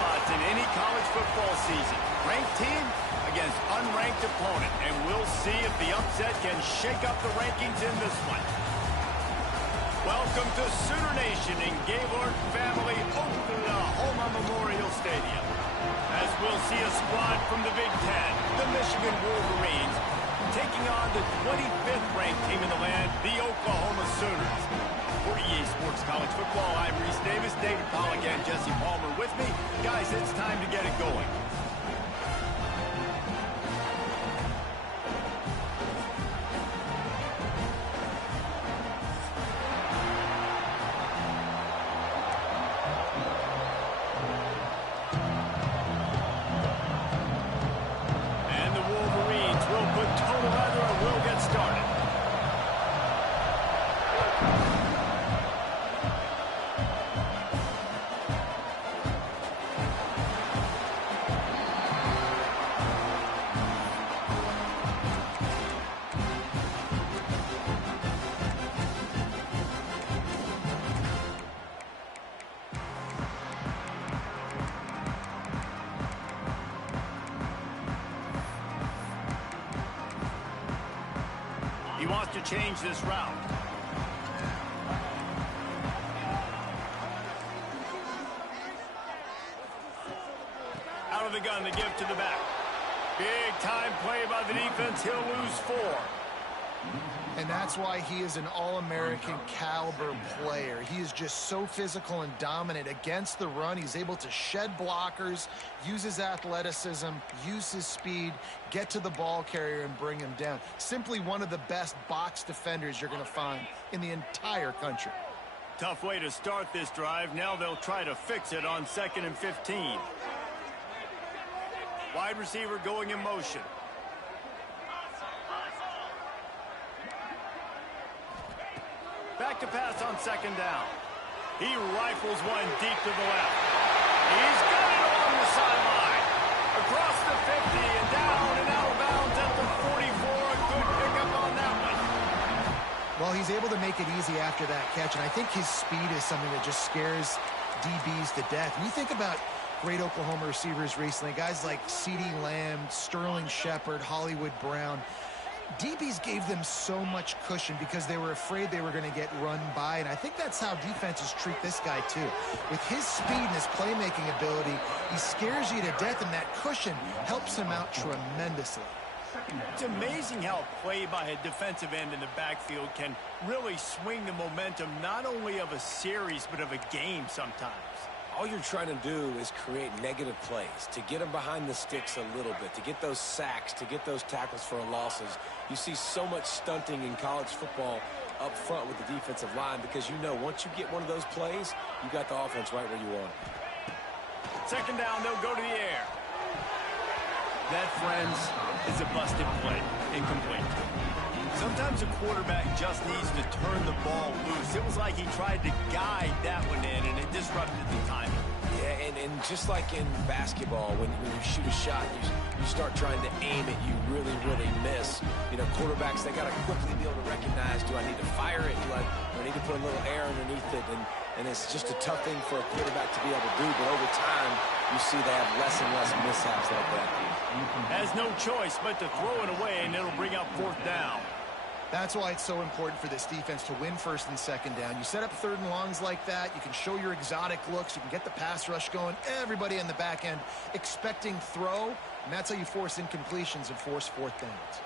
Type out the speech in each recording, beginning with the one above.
spots in any college football season. Ranked team against unranked opponent, and we'll see if the upset can shake up the rankings in this one. Welcome to Sooner Nation in Gaylord Family Oklahoma Memorial Stadium. As we'll see a squad from the Big Ten, the Michigan Wolverines, taking on the 25th ranked team in the land, the Oklahoma Sooners. For EA Sports College Football, I'm Reese Davis, David Pollack, and Jesse Palmer with me. Guys, it's time to get it going. He wants to change this route. Out of the gun to give to the back. Big time play by the defense. He'll lose 4. And that's why he is an All-American caliber player. He is just so physical and dominant against the run. He's able to shed blockers, use his athleticism, use his speed, get to the ball carrier and bring him down. Simply one of the best box defenders you're going to find in the entire country. Tough way to start this drive. Now they'll try to fix it on 2nd and 15. Wide receiver going in motion. Back to pass on 2nd down. He rifles one deep to the left. He's got it along the sideline. Across the 50 and down and out of bounds at the 44. A good pickup on that one. Well, he's able to make it easy after that catch, and I think his speed is something that just scares DBs to death. When you think about great Oklahoma receivers recently, guys like CeeDee Lamb, Sterling Shepard, Hollywood Brown, DBs gave them so much cushion because they were afraid they were going to get run by, and I think that's how defenses treat this guy too. With his speed and his playmaking ability, he scares you to death, and that cushion helps him out tremendously. It's amazing how play by a defensive end in the backfield can really swing the momentum not only of a series but of a game sometimes. All you're trying to do is create negative plays, to get them behind the sticks a little bit, to get those sacks, to get those tackles for losses. You see so much stunting in college football up front with the defensive line because you know once you get one of those plays, you got the offense right where you want it. 2nd down, they'll go to the air. That, friends, is a busted play. Incomplete. Sometimes a quarterback just needs to turn the ball loose. It was like he tried to guide that one in, and it disrupted the timing. Yeah, and just like in basketball, when you shoot a shot, you start trying to aim it, you really, really miss. You know, quarterbacks, they got to quickly be able to recognize, do I need to fire it? Do I need to put a little air underneath it? And it's just a tough thing for a quarterback to be able to do, but over time, you see they have less and less mishaps like that. Has no choice but to throw it away, and it'll bring up 4th down. That's why it's so important for this defense to win 1st and 2nd down. You set up 3rd and longs like that. You can show your exotic looks. You can get the pass rush going. Everybody on the back end expecting throw, and that's how you force incompletions and force 4th downs.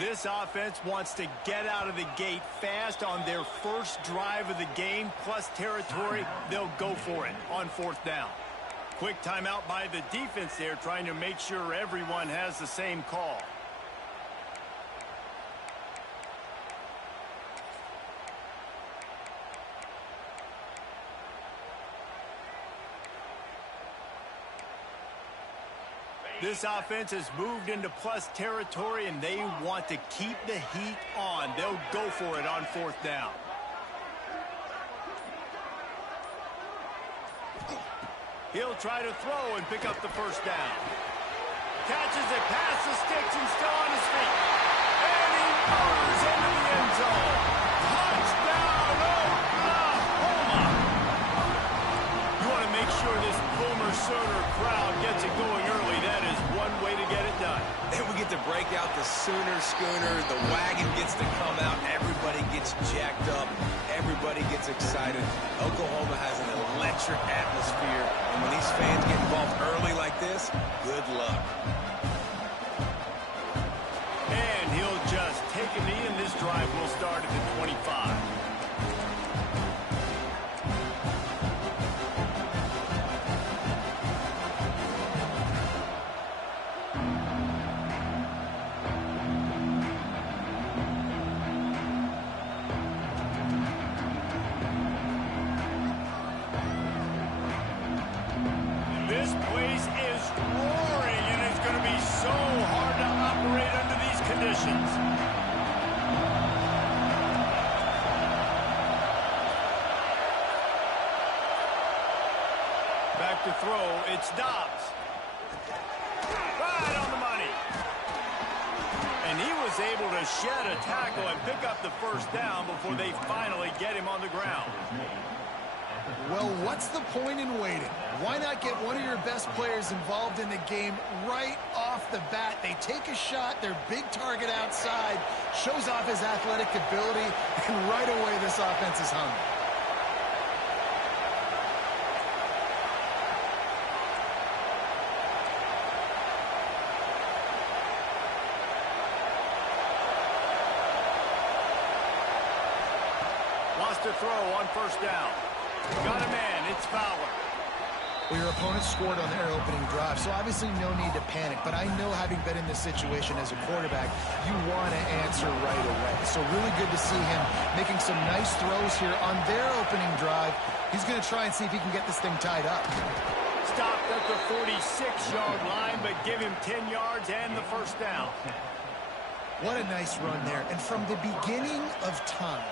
This offense wants to get out of the gate fast on their first drive of the game, plus territory. They'll go for it on 4th down. Quick timeout by the defense there, trying to make sure everyone has the same call. This offense has moved into plus territory, and they want to keep the heat on. They'll go for it on 4th down. He'll try to throw and pick up the 1st down. Catches it past the sticks and still on his feet. And he motors into the end zone. Touchdown, Oklahoma! Sooner schooner. The wagon gets to come out. Everybody gets jacked up. Everybody gets excited. Oklahoma has an electric atmosphere. And when these fans get involved early like this, good luck. And he'll just take a knee, and this drive will start at the 25. This place is roaring, and it's going to be so hard to operate under these conditions. Back to throw, it's Dobbs. Right on the money. And he was able to shed a tackle and pick up the first down before they finally get him on the ground. Well, what's the point in waiting? Why not get one of your best players involved in the game right off the bat? They take a shot, their big target outside, shows off his athletic ability, and right away this offense is hungry. Wants to throw on first down. Got a man, it's Fowler. Well, your opponent scored on their opening drive, so obviously no need to panic. But I know, having been in this situation as a quarterback, you want to answer right away. So really good to see him making some nice throws here on their opening drive. He's going to try and see if he can get this thing tied up. Stopped at the 46-yard line, but give him 10 yards and the first down. What a nice run there. And from the beginning of time,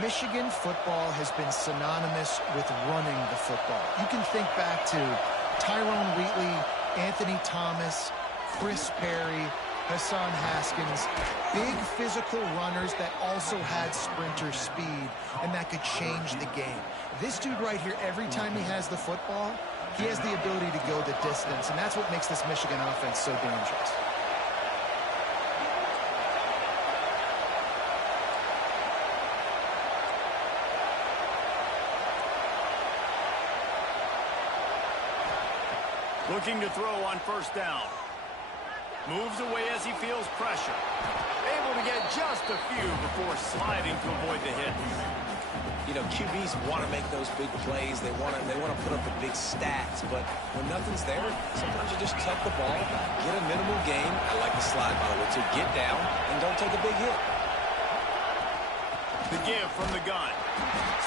Michigan football has been synonymous with running the football. You can think back to Tyrone Wheatley, Anthony Thomas, Chris Perry, Hassan Haskins, big physical runners that also had sprinter speed and that could change the game. This dude right here, every time he has the football, he has the ability to go the distance, and that's what makes this Michigan offense so dangerous. Looking to throw on first down. Moves away as he feels pressure. Able to get just a few before sliding to avoid the hit. You know, QBs want to make those big plays. They want to put up the big stats. But when nothing's there, sometimes you just tuck the ball, get a minimal gain. I like the slide, by the way, to get down and don't take a big hit. The give from the gun.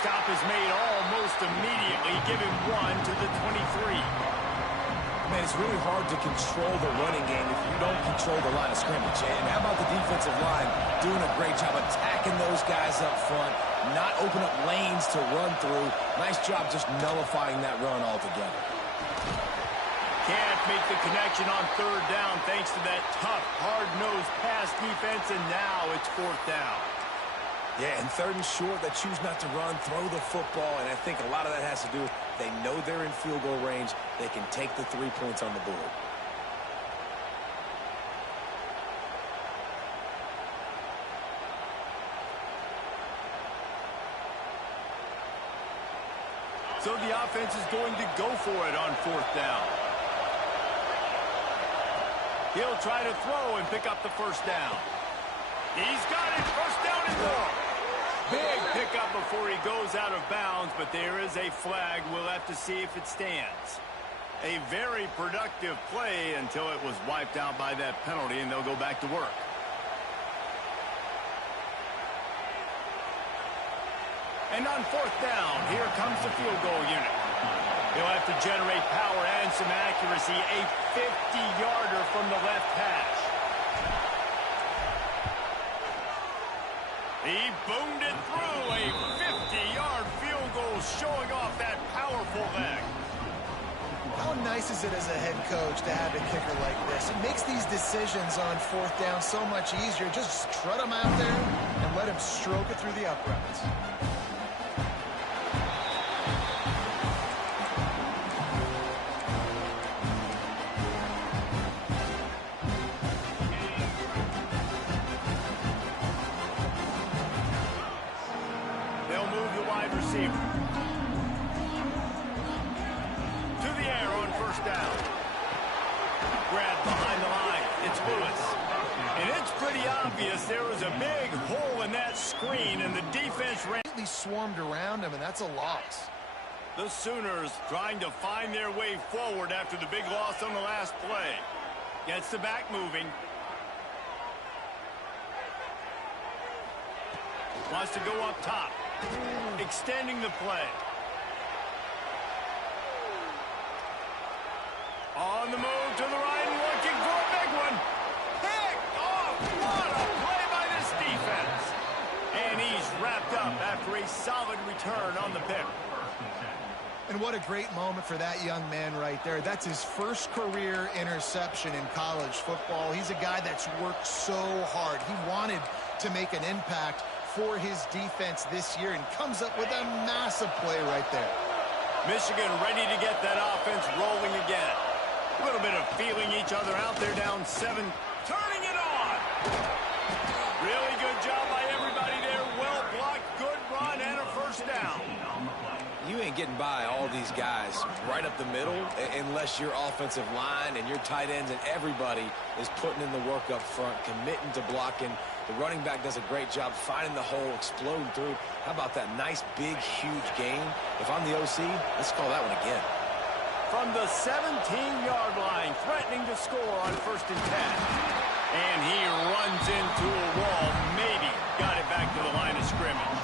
Stop is made almost immediately. Give him one to the 23. Man, it's really hard to control the running game if you don't control the line of scrimmage. And how about the defensive line doing a great job attacking those guys up front, not open up lanes to run through. Nice job just nullifying that run altogether. Can't make the connection on third down thanks to that tough, hard-nosed pass defense, and now it's fourth down. Yeah, and third and short, they choose not to run, throw the football, and I think a lot of that has to do with they know they're in field goal range. They can take the 3 points on the board. So the offense is going to go for it on fourth down. He'll try to throw and pick up the first down. He's got it, first down and more. Big pickup before he goes out of bounds, but there is a flag. We'll have to see if it stands. A very productive play until it was wiped out by that penalty, and they'll go back to work. And on fourth down, here comes the field goal unit. He'll have to generate power and some accuracy. A 50-yarder from the left hash. He boomed it through. A 50-yard field goal showing off that powerful leg. How nice is it as a head coach to have a kicker like this? It makes these decisions on fourth down so much easier. Just strut him out there and let him stroke it through the uprights. wide receiver. To the air on first down. Grab behind the line. It's Lewis. And it's pretty obvious there was a big hole in that screen, and the defense ran. Swarmed around him, and that's a loss. The Sooners trying to find their way forward after the big loss on the last play. Gets the back moving. Wants to go up top. Extending the play. On the move to the right and looking for a big one. Picked off. What a play by this defense. And he's wrapped up after a solid return on the pick. And what a great moment for that young man right there. That's his first career interception in college football. He's a guy that's worked so hard. He wanted to make an impact for his defense this year and comes up with a massive play right there. Michigan ready to get that offense rolling again. A little bit of feeling each other out there, down 7. Turning it on. Really good job by everybody there. Well blocked, good run, and a first down. You ain't getting by all these guys right up the middle unless your offensive line and your tight ends and everybody is putting in the work up front, committing to blocking. The running back does a great job finding the hole, exploding through. How about that nice, big, huge gain? If I'm the OC, let's call that one again. From the 17-yard line, threatening to score on 1st and 10. And he runs into a wall. Maybe got it back to the line of scrimmage.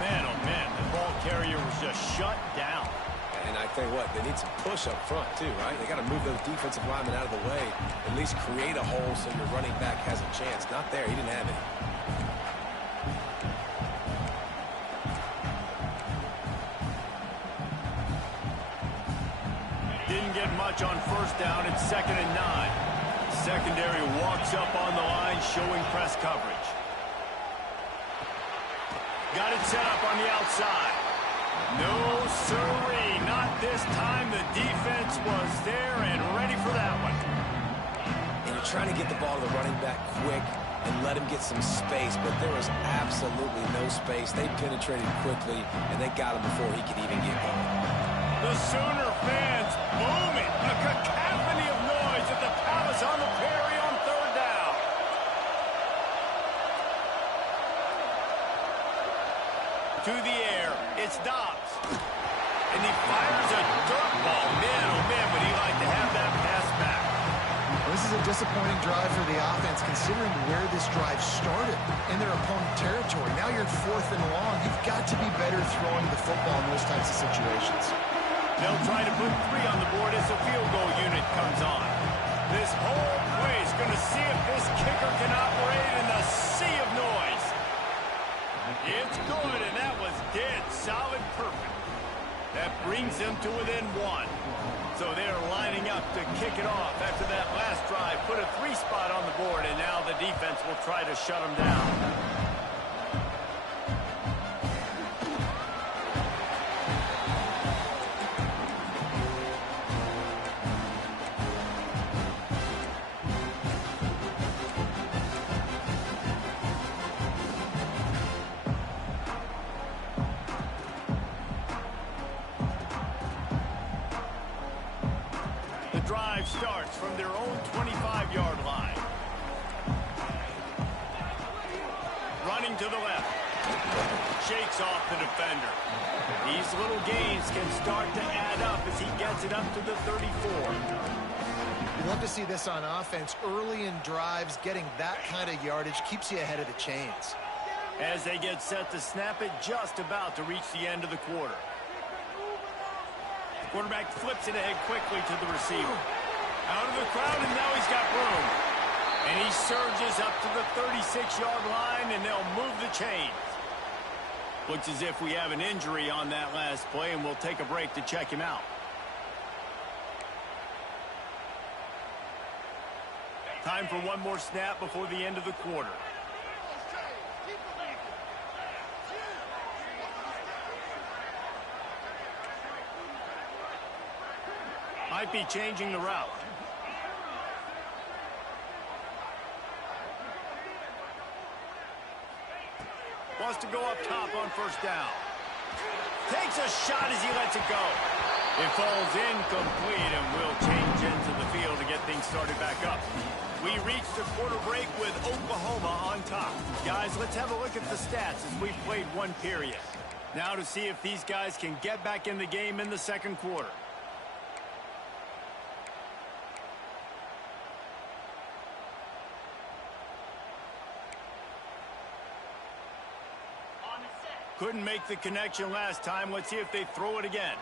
Man, oh man, the ball carrier was just shut down. And I tell you what, they need some push up front too, right? They got to move those defensive linemen out of the way, at least create a hole so your running back has a chance. Not there, he didn't have it. Didn't get much on 1st down. It's 2nd and 9. Secondary walks up on the line, showing press coverage. Got it set up on the outside. No, sirree. Not this time. The defense was there and ready for that one. And you're trying to get the ball to the running back quick and let him get some space, but there was absolutely no space. They penetrated quickly, and they got him before he could even get going. The Sooner fans booming. A cacophony of noise at the Palace on the Prairie on 3rd down. To the air, it's Dobbs. And he fires a dirt ball. Man, oh man, would he like to have that pass back. This is a disappointing drive for the offense, considering where this drive started in their opponent territory. Now you're 4th and long. You've got to be better throwing the football in those types of situations. They'll try to put 3 on the board as the field goal unit comes on. This whole play is going to see if this kicker can operate in the sea of noise. It's good, and that was dead solid perfect. That brings them to within 1. So they're lining up to kick it off after that last drive. Put a 3 spot on the board, and now the defense will try to shut them down. Drive starts from their own 25-yard line. Running to the left. Shakes off the defender. These little gains can start to add up as he gets it up to the 34. You love to see this on offense. Early in drives, getting that kind of yardage keeps you ahead of the chains. As they get set to snap it, just about to reach the end of the quarter. Quarterback flips it ahead quickly to the receiver. Out of the crowd, and now he's got room. And he surges up to the 36-yard line, and they'll move the chains. Looks as if we have an injury on that last play, and we'll take a break to check him out. Time for one more snap before the end of the quarter. Might be changing the route. Wants to go up top on first down. Takes a shot as he lets it go. It falls incomplete and will change into the field to get things started back up. We reached the quarter break with Oklahoma on top. Guys, let's have a look at the stats as we've played one period. Now to see if these guys can get back in the game in the second quarter. Couldn't make the connection last time. Let's see if they throw it again.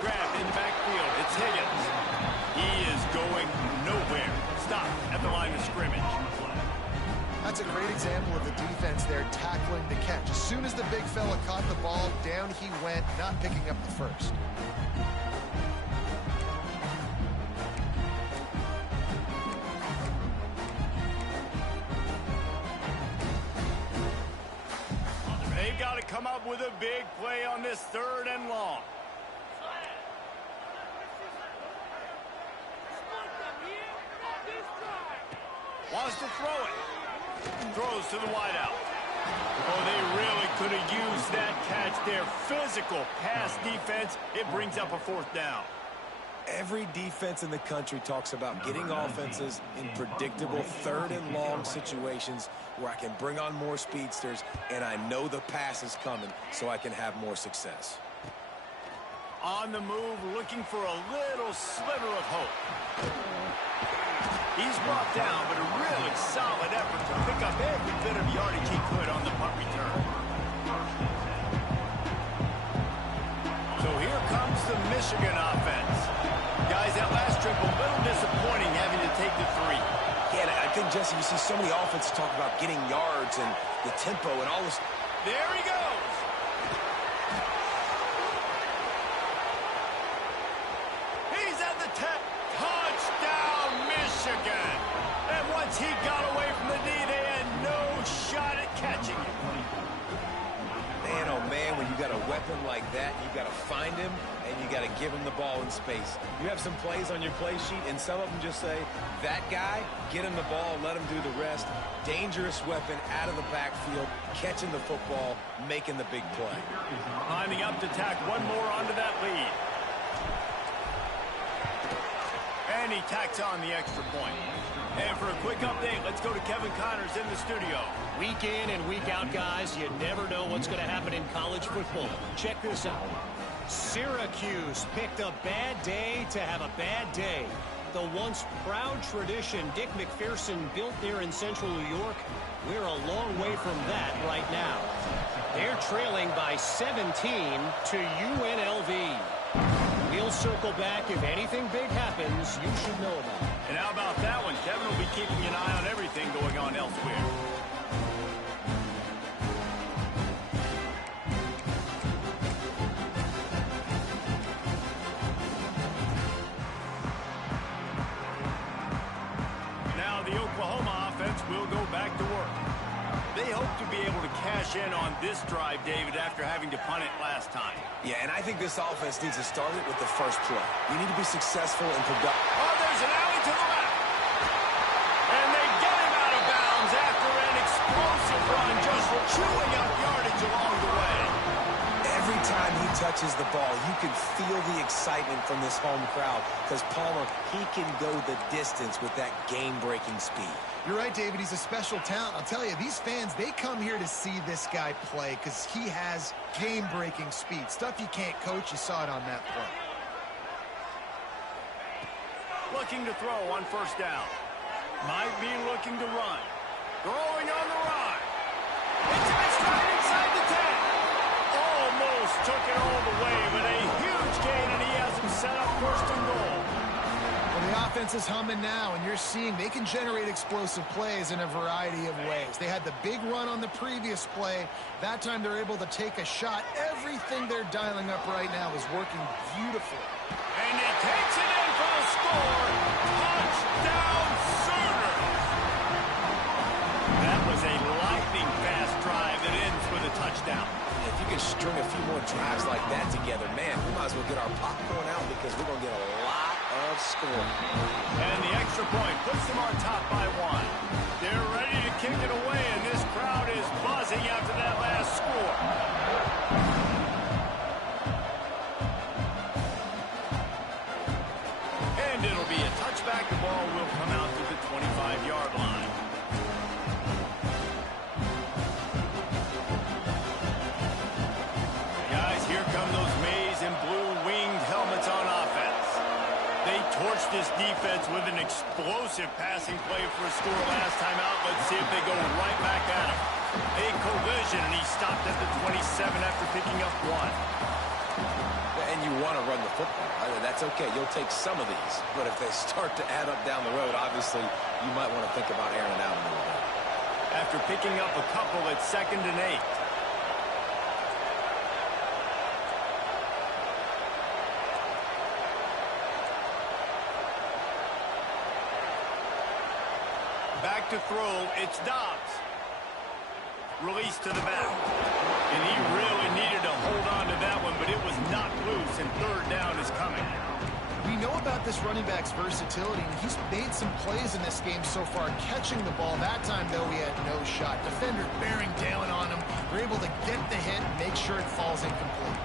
Grabbed in the backfield. It's Higgins. He is going nowhere. Stop at the line of scrimmage. That's a great example of the defense there tackling the catch. As soon as the big fella caught the ball, down he went, not picking up the first. They've got to come up with a big play on this 3rd and long. Wants to throw it. Throws to the wideout. Oh, they really could have used that catch there. Physical pass defense. It brings up a 4th down. Every defense in the country talks about getting offenses in predictable 3rd and long situations where I can bring on more speedsters and I know the pass is coming so I can have more success. On the move, looking for a little sliver of hope. He's brought down, but a really solid effort to pick up every bit of yardage he could on the punt return. So here comes the Michigan offense. Guys, that last trip, a little disappointing having to take the 3. Yeah, I think, Jesse, you see so many offenses talk about getting yards and the tempo and all this. There he goes. He's at the 10. Touchdown, Michigan. And once he got away from the knee, they had no shot at catching him. Man, oh man, when you got a weapon like that, you got to find him and you got to give him the ball in space. You have some plays on your play sheet, and some of them just say, that guy, get him the ball, let him do the rest. Dangerous weapon out of the backfield, catching the football, making the big play. Lining up to tack one more onto that lead. And he tacks on the extra point. And for a quick update, let's go to Kevin Connors in the studio. Week in and week out, guys, you never know what's going to happen in college football. Check this out. Syracuse picked a bad day to have a bad day. The once proud tradition Dick McPherson built there in central New York, we're a long way from that right now. They're trailing by 17 to UNLV. We'll circle back. If anything big happens, you should know about it. And how about that one? Kevin will be keeping an eye on everything going on elsewhere. Now the Oklahoma offense will go back to work. They hope to be able to cash in on this drive, David, after having to punt it last time. Yeah, and I think this offense needs to start it with the first play. You need to be successful and productive. Oh, there's an alley to the left. And they get him out of bounds after an explosive run, just chewing up yardage along the way. Every time he touches the ball, you can feel the excitement from this home crowd because Palmer, he can go the distance with that game-breaking speed. You're right, David. He's a special talent. I'll tell you, these fans, they come here to see this guy play because he has game-breaking speed. Stuff you can't coach. You saw it on that play. Looking to throw on first down. Might be looking to run. Throwing on the run. It's right inside the 10. Almost took it all the way, but a huge gain, and he has him set up first and goal. Well, the offense is humming now, and you're seeing they can generate explosive plays in a variety of ways. They had the big run on the previous play. That time they're able to take a shot. Everything they're dialing up right now is working beautifully. And he takes it in for the score. Touchdown, Sooners! That was a lightning-fast drive that ends with a touchdown. If you can string a few more drives like that together, man, we might as well get our popcorn out because we're going to get a lot of scoring. And the extra point puts them on top by 1. They're ready to kick it away, and this crowd is buzzing after that last score. And it'll be a touchback. The ball will come out to the 25-yard line. Guys, here come those maize and blue winged helmets on offense. They torched this defense with an explosive passing play for a score last time out. Let's see if they go right back at him. A collision, and he stopped at the 27 after picking up 1. And you want to run the football. That's okay. You'll take some of these. But if they start to add up down the road, obviously, you might want to think about airing it out a little bit. After picking up a couple, it's 2nd and 8. Back to throw, it's Dobbs. Release to the back. And he really needed to hold on to that one, but it was not loose, and 3rd down is coming. We know about this running back's versatility, and he's made some plays in this game so far, catching the ball. That time, though, he had no shot. Defender bearing down on him. They're able to get the hit and make sure it falls incomplete.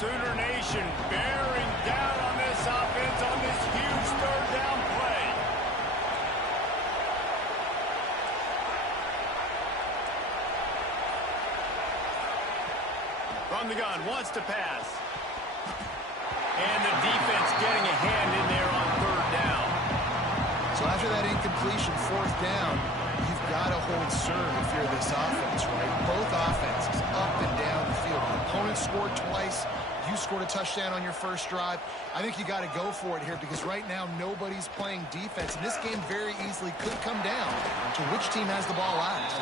Sooner Nation bearing down on this offense on this huge 3rd down play. From the gun, wants to pass. And the defense getting a hand in there on 3rd down. So after that incompletion, 4th down, you've got to hold serve if you're this offense, right? Both offenses up and down the field. The opponent scored twice. You scored a touchdown on your first drive. I think you got to go for it here because right now nobody's playing defense. And this game very easily could come down to which team has the ball last.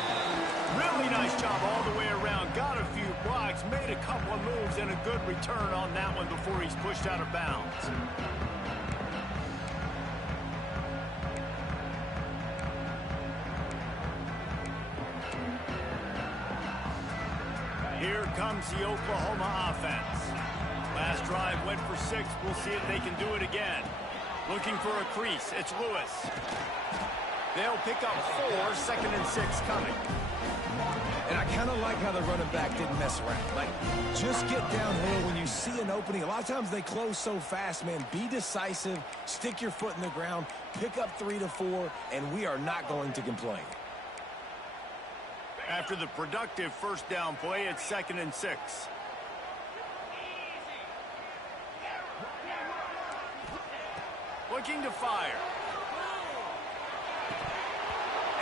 Really nice job all the way around. Got a few blocks, made a couple of moves, and a good return on that one before he's pushed out of bounds. Here comes the Oklahoma offense. Last drive went for 6. We'll see if they can do it again. Looking for a crease. It's Lewis. They'll pick up 4, 2nd and 6 coming. And I kind of like how the running back didn't mess around. Like, just get downhill when you see an opening. A lot of times they close so fast, man. Be decisive, stick your foot in the ground, pick up 3 to 4, and we are not going to complain. After the productive 1st down play, it's 2nd and 6. Looking to fire.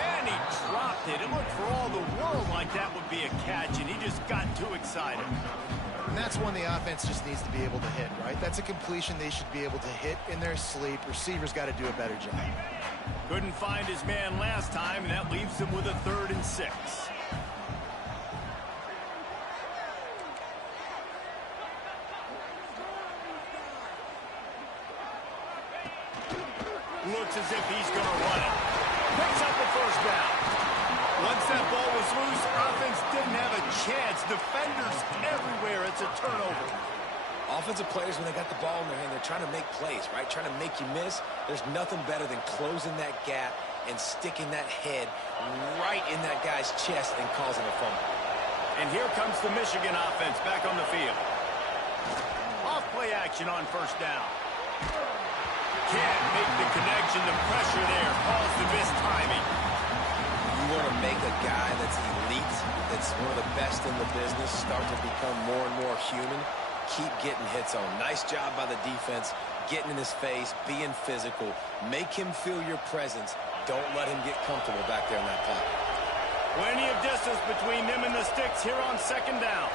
And he dropped it. It looked for all the world like that would be a catch, and he just got too excited. And that's one the offense just needs to be able to hit, right? That's a completion they should be able to hit in their sleep. Receivers got to do a better job. Couldn't find his man last time, and that leaves him with a 3rd and 6. Looks as if he's going to run it. Picks up the 1st down. Once that ball was loose, offense didn't have a chance. Defenders everywhere. It's a turnover. Offensive players, when they got the ball in their hand, they're trying to make plays, right? Trying to make you miss. There's nothing better than closing that gap and sticking that head right in that guy's chest and causing a fumble. And here comes the Michigan offense back on the field. Off play action on 1st down. Can't make the connection. The pressure there caused the missed timing. You want to make a guy that's elite, that's one of the best in the business, start to become more and more human. Keep getting hits on. Nice job by the defense, getting in his face, being physical. Make him feel your presence. Don't let him get comfortable back there in that pocket. Plenty of distance between them and the sticks here on 2nd down.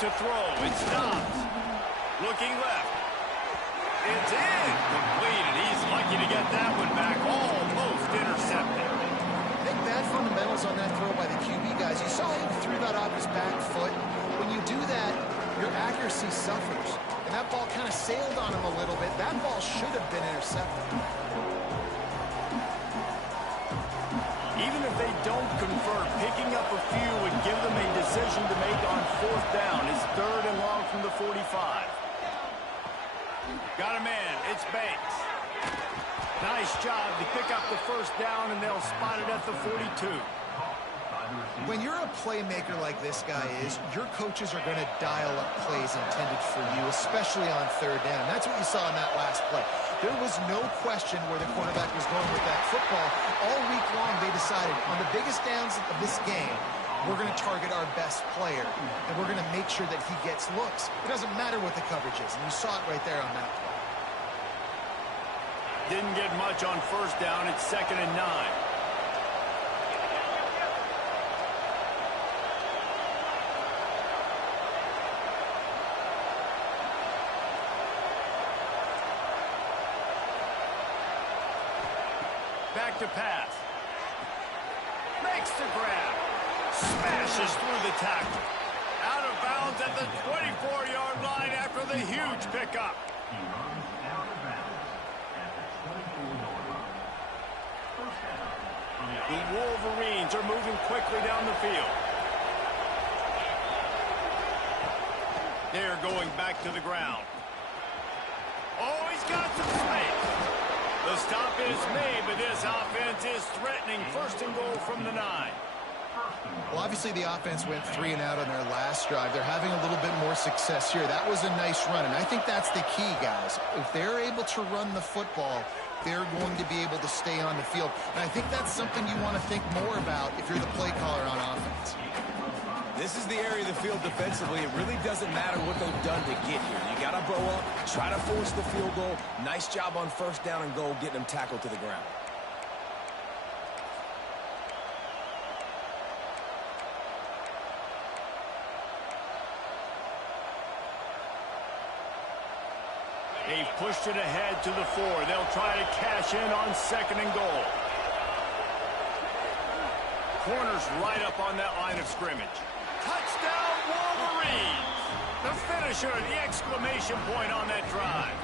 To throw, it's Dobbs. Looking left. It's incomplete, and he's lucky to get that one back. Almost intercepted. I think bad fundamentals on that throw by the QB guys. You saw him threw that off his back foot. When you do that, your accuracy suffers. And that ball kind of sailed on him a little bit. That ball should have been intercepted. Even if they don't convert, picking up a few would give them a decision to make on 4th down. It's 3rd and long from the 45. Got a man. It's Banks. Nice job to pick up the 1st down, and they'll spot it at the 42. When you're a playmaker like this guy is, your coaches are going to dial up plays intended for you, especially on 3rd down. That's what you saw in that last play. There was no question where the quarterback was going with that football. All week long, they decided on the biggest downs of this game, we're going to target our best player, and we're going to make sure that he gets looks. It doesn't matter what the coverage is, and you saw it right there on that play. Didn't get much on 1st down. It's 2nd and 9. Back to pass. Makes the grab. Smashes through the tackle. Out of bounds at the 24-yard line after the huge pickup. The Wolverines are moving quickly down the field. They're going back to the ground. Oh, he's got some space. The stop is made, but this offense is threatening. 1st and goal from the 9. Well, obviously the offense went 3 and out on their last drive. They're having a little bit more success here. That was a nice run, and I think that's the key, guys. If they're able to run the football, they're going to be able to stay on the field. And I think that's something you want to think more about if you're the play caller on offense. This is the area of the field defensively. It really doesn't matter what they've done to get here. You got to bow up, try to force the field goal. Nice job on 1st down and goal, getting them tackled to the ground. They've pushed it ahead to the 4. They'll try to cash in on 2nd and goal. Corners right up on that line of scrimmage. Touchdown, Wolverines! The finisher, the exclamation point on that drive.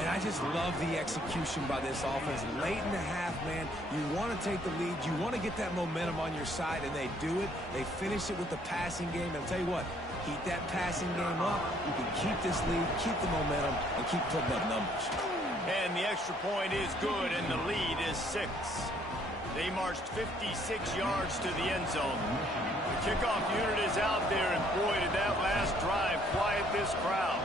And I just love the execution by this offense. Late in the half, man, you want to take the lead. You want to get that momentum on your side, and they do it. They finish it with the passing game. And I'll tell you what, keep that passing game up. You can keep this lead, keep the momentum, and keep putting up numbers. And the extra point is good, and the lead is 6. They marched 56 yards to the end zone. The kickoff unit is out there, and boy, did that last drive quiet this crowd.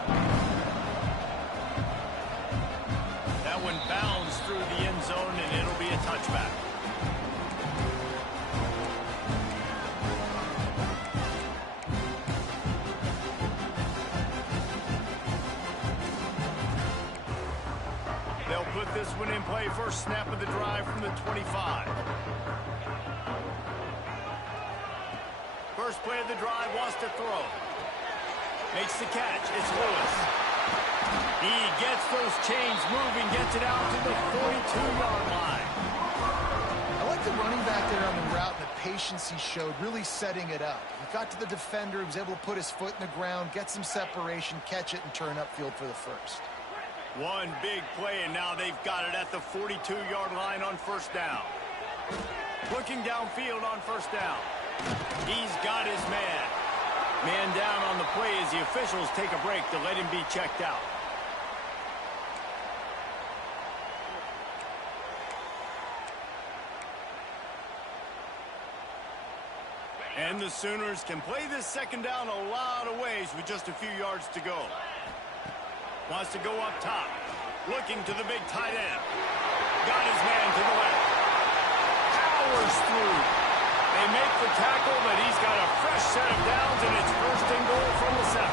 That one bounds through the end zone, and it'll be a touchback. They'll put this one in play. First snap of the drive from the 25. First play of the drive, wants to throw. Makes the catch. It's Lewis. He gets those chains moving, gets it out to the 42-yard line. I like the running back there on the route and the patience he showed, really setting it up. He got to the defender, he was able to put his foot in the ground, get some separation, catch it, and turn upfield for the first. One big play, and now they've got it at the 42-yard line on 1st down. Looking downfield on 1st down. He's got his man. Man down on the play as the officials take a break to let him be checked out. And the Sooners can play this 2nd down a lot of ways with just a few yards to go. Wants to go up top. Looking to the big tight end. Got his man to the left. Powers through. They make the tackle, but he's got a fresh set of downs, and it's 1st and goal from the 7.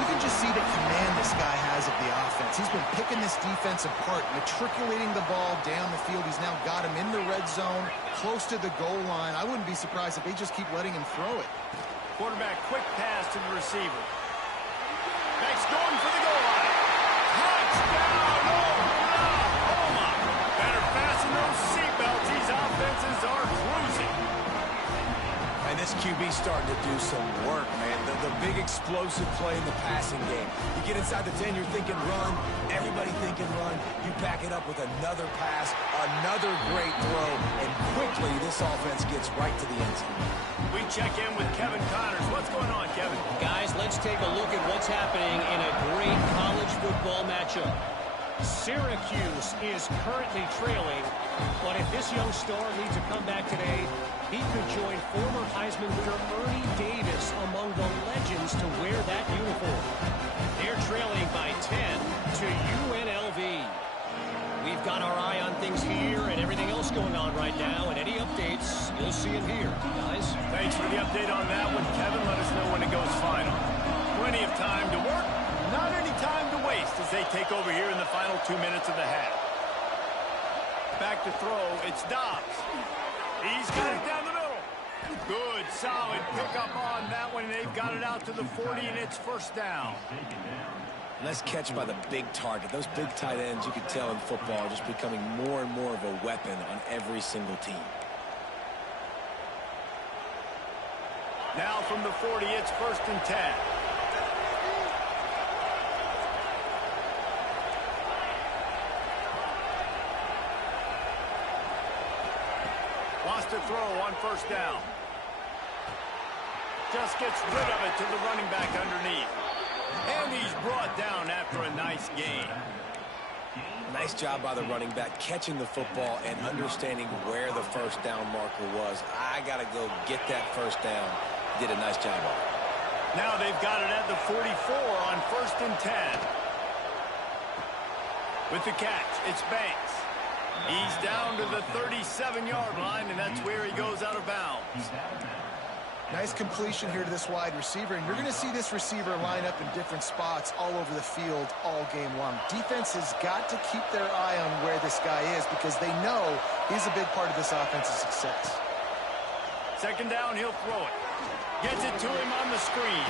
You can just see the command this guy has of the offense. He's been picking this defense apart, matriculating the ball down the field. He's now got him in the red zone, close to the goal line. I wouldn't be surprised if they just keep letting him throw it. Quarterback quick pass to the receiver. Next going for the goal line. Touchdown, Oklahoma. Better fasten those seatbelts. These offenses are cruising. And this QB's starting to do some work, man. The big explosive play in the passing game. You get inside the 10, you're thinking run. Everybody thinking run. You back it up with another pass, another great throw, and quickly this offense gets right to the end zone. We check in with Kevin Connors. What's going on, Kevin? Guys, let's take a look at what's happening in a great college football matchup. Syracuse is currently trailing, but if this young star leads a comeback today, he could join former Heisman winner Ernie Davis among the legends to wear that uniform. They're trailing by 10 to UNLV. We've got our eye on things here and everything else going on right now, and any updates, you'll see them here, guys. Thanks for the update on that one, Kevin. Let us know when it goes final. Plenty of time to work, not any time to waste as they take over here in the final 2 minutes of the half. Back to throw, it's Dobbs. He's got it down the middle. Good, solid pickup on that one, and they've got it out to the 40, and it's first down. Nice catch by the big target. Those big tight ends, you can tell in football, are just becoming more and more of a weapon on every single team. Now from the 40, it's first and 10. Wants to throw on first down. Just gets rid of it to the running back underneath. And he's brought down after a nice gain. Nice job by the running back catching the football and understanding where the first down marker was. I got to go get that first down. Did a nice job on it. Now they've got it at the 44 on first and 10. With the catch, it's Banks. He's down to the 37-yard line, and that's where he goes out of bounds. Nice completion here to this wide receiver, and you're going to see this receiver line up in different spots all over the field all game long. Defense has got to keep their eye on where this guy is because they know he's a big part of this offense's success. Second down, he'll throw it. Gets it to him on the screen.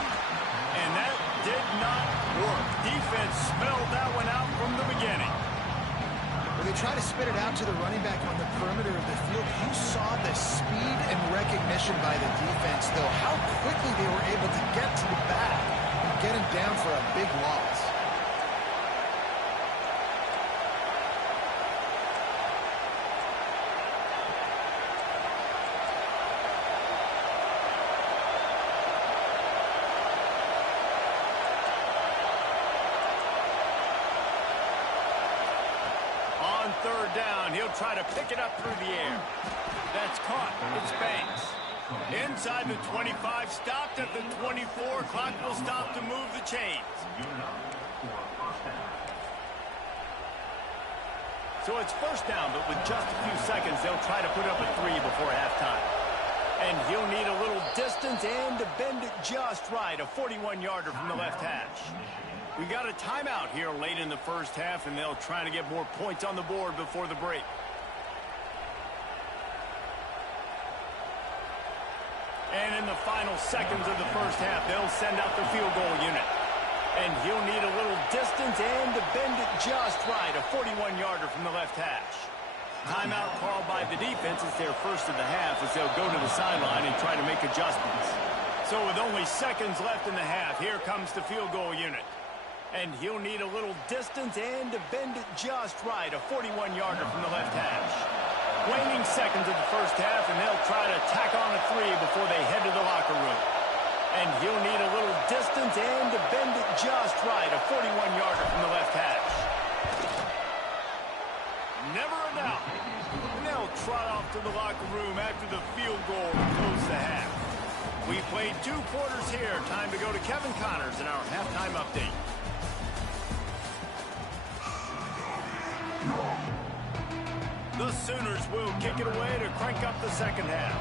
And that did not work. Defense smelled that one out from the beginning. When they try to spit it out to the running back on the perimeter of the field, you saw the speed and recognition by the defense, though, how quickly they were able to get to the back and get him down for a big loss. Third down, he'll try to pick it up through the air. That's caught. It's Banks. Inside the 25, stopped at the 24. Clock will stop to move the chains. So it's first down, but with just a few seconds, they'll try to put up a 3 before halftime. And he'll need a little distance and to bend it just right. A 41-yarder from the left hash. We got a timeout here late in the first half, and they'll try to get more points on the board before the break. And in the final seconds of the first half, they'll send out the field goal unit. And he'll need a little distance and to bend it just right. A 41-yarder from the left hash. Timeout called by the defense. It's their first of the half as they'll go to the sideline and try to make adjustments. So with only seconds left in the half, here comes the field goal unit. And he'll need a little distance and to bend it just right. A 41-yarder from the left hash. Waning seconds of the first half, and they'll try to tack on a 3 before they head to the locker room. And he'll need a little distance and to bend it just right. A 41-yarder from the left hash. Never a doubt. And they'll trot off to the locker room after the field goal to close the half. We played 2 quarters here. Time to go to Kevin Connors in our halftime update. The Sooners will kick it away to crank up the second half.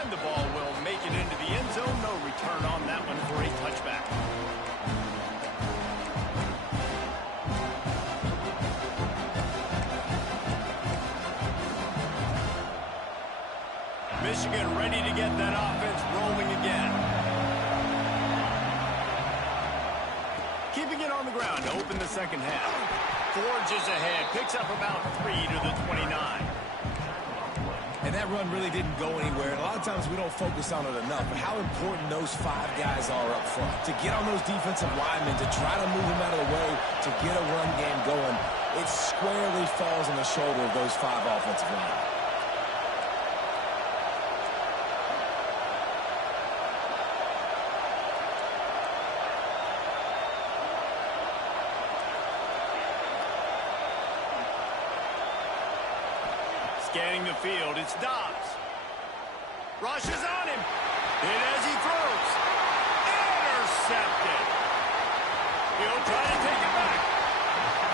And the ball will make it into the end zone. No return on that one for a touchback. Michigan ready to get that offense rolling again. Keeping it on the ground to open the second half. Forges ahead, picks up about 3 to the 29. And that run really didn't go anywhere. And a lot of times we don't focus on it enough, but how important those 5 guys are up front. To get on those defensive linemen, to try to move them out of the way, to get a run game going, it squarely falls on the shoulder of those 5 offensive linemen. Scanning the field, it's Dobbs. Rushes on him. Hit as he throws. Intercepted. He'll try to take it back.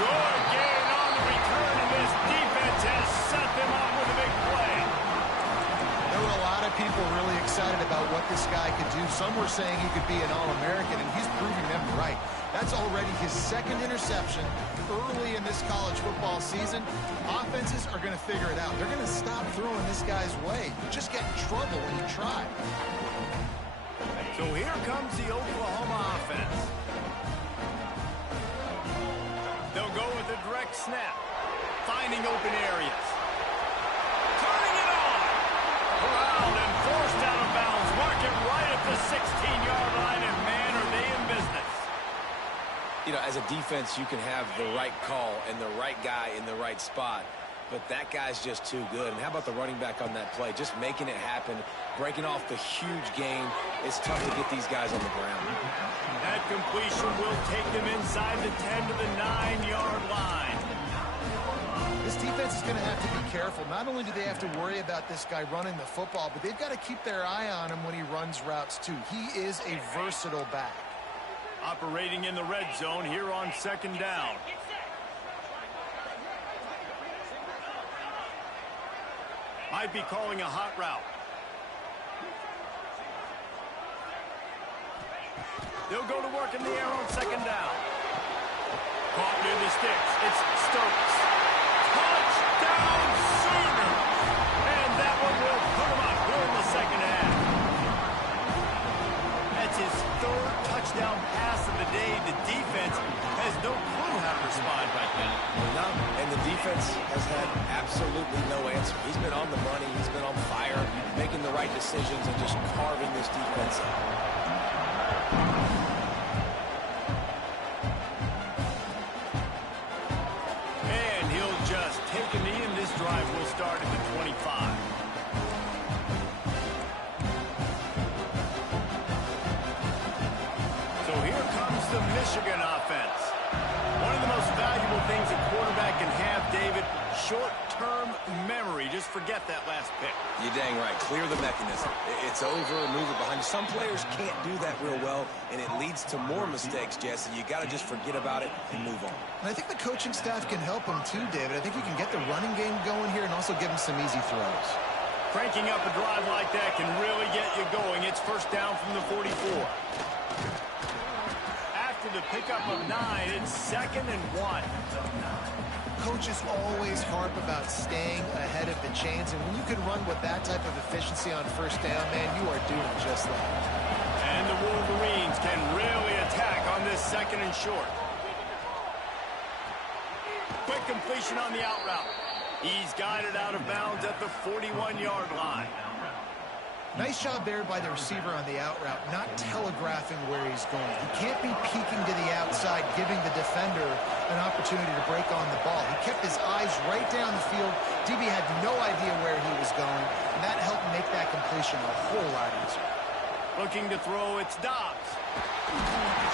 Good gain on the return, and this defense has set them up with a big play. There were a lot of people really excited about what this guy could do. Some were saying he could be an All-American, and he's proving them right. That's already his 2nd interception early in this college football season. Offenses are going to figure it out. They're going to stop throwing this guy's way. You just get in trouble when you try. So here comes the Oklahoma offense. They'll go with a direct snap, finding open areas. Turning it on. Corralled and forced out of bounds. Mark it right at the 16-yard line, and man, are they in business. You know, as a defense, you can have the right call and the right guy in the right spot, but that guy's just too good. And how about the running back on that play? Just making it happen, breaking off the huge gain. It's tough to get these guys on the ground. That completion will take them inside the 10 to the 9-yard line. This defense is going to have to be careful. Not only do they have to worry about this guy running the football, but they've got to keep their eye on him when he runs routes too. He is a versatile back. Operating in the red zone here on 2nd down. Might be calling a hot route. They'll go to work in the air on 2nd down. Caught near the sticks. It's Stokes. Touchdown Sooners! And that one will put him up here in the second half. That's his 3rd touchdown pass of the day. The defense has no clue how to respond right now. No, and the defense has had absolutely no answer. He's been on the money. He's been on fire, making the right decisions and just carving this defense up. And he'll just take a knee, and this drive will start at the 25. So here comes the Michigan offense. One of the most valuable things a quarterback can have, David, short-term memory. Just forget that last pick. You're dang right. Clear the mechanism. It's over, move it behind you. Some players can't do that real well, and it leads to more mistakes, Jesse. You got to just forget about it and move on. And I think the coaching staff can help him too, David. I think you can get the running game going here and also give him some easy throws. Cranking up a drive like that can really get you going. It's 1st down from the 44. After the pickup of 9, it's 2nd and 1. Coaches always harp about staying ahead of the chains, and when you can run with that type of efficiency on 1st down, man, you are doing just that. And the Wolverines can really attack on this 2nd and short. Quick completion on the out route. He's guided out of bounds at the 41-yard line. Nice job there by the receiver on the out route, not telegraphing where he's going. He can't be peeking to the outside, giving the defender an opportunity to break on the ball. He kept his eyes right down the field. DB had no idea where he was going, and that helped make that completion a whole lot easier. Looking to throw, it's Dobbs.